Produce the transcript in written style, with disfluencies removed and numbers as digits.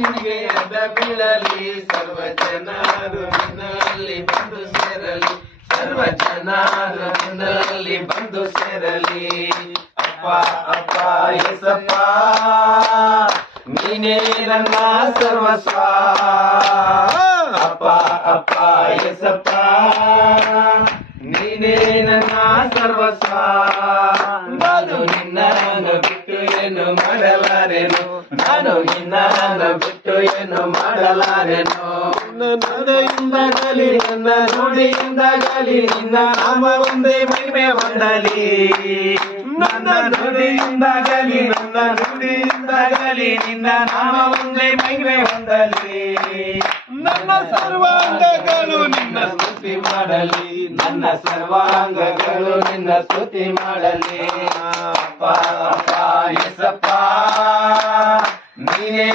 ನಿನಗೆ ಎದ್ದ ಬೀಳಲಿ, ಸರ್ವ ಜನರು ನಿನ್ನಲ್ಲಿ ಬಂದು ಸೇರಲಿ, ಸರ್ವ ಜನರು ನಿನ್ನಲ್ಲಿ ಬಂದು ಸೇರಲಿ. ಅಪ್ಪ ಅಪ್ಪ ಏಸಪ್ಪ ನೀನೇ ನನ್ನ ಸರ್ವಸ್ವ, ಅಪ್ಪ ಅಪ್ಪ ಏಸಪ್ಪ ನೀನೇ ನನ್ನ ಸರ್ವಸ್ವ. ನಾನು ನಿನ್ನನ್ನು ಬಿಟ್ಟು ಏನು ಮಾಡಲಾರೆನು, ನಾನು ನಿನ್ನನ್ನು ಬಿಟ್ಟು ಏನು ಮಾಡಲಾರೆನು. ನಡೆಯಿಂದಾಗಲಿ ನನ್ನ ನುಡಿಯಿಂದಾಗಲಿ ನಿನ್ನ ನಾಮ ಒಂದೇ ಮಹಿಮೆ ಹೊಂದಲಿ, ನನ್ನ ನುಡಿಯಿಂದಾಗಲಿ ನನ್ನ ನುಡಿಯಿಂದಾಗಲಿ ನಿನ್ನ ನಾಮ ಒಂದೇ ಮಹಿಮೆ ಹೊಂದಲಿ. ನನ್ನ ಸರ್ವಾಂಗಗಳು ನಿನ್ನ ಸ್ತುತಿ ಮಾಡಲಿ, ನನ್ನ ಸರ್ವಾಂಗಗಳು ನಿನ್ನ ಸ್ತುತಿ ಮಾಡಲಿ. ಅಪ್ಪ ಅಪ್ಪ ಏಸಪ್ಪ ನೀನೇ